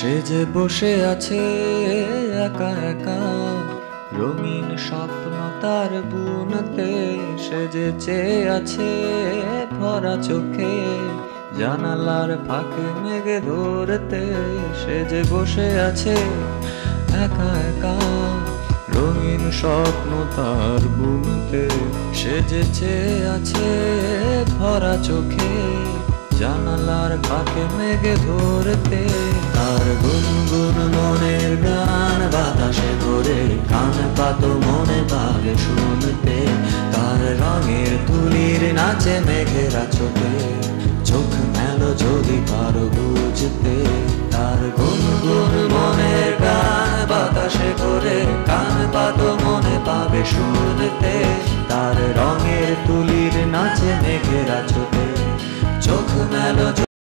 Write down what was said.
সে যে বসে আছে একা একা, রঙিন স্বপ্ন তার বুনতে। সে যে চেয়ে আছে ভরা চোখে, জানালার ফাঁকে মেঘে ধরতে। সে যে বসে আছে একা একা, রঙিন স্বপ্ন তার বুনতে। সে যে চেয়ে আছে ভরা চোখে, জানালার ফাঁকে মেঘে ধরতে। তার গুনগুন মনের গান বাতাসে ধরে, কান পাত মনে পাবে শুনতে। তার রঙের তুলির নাচে মেঘেরা চোখে, চোখ মেলো যদি পারো বুঝতে। তার গুনগুন মনের গান বাতাসে ধরে, কান পাত মনে পাবে শুনতে। তার রঙের তুলির নাচে মেঘেরা চোখে, চোখ মেলো।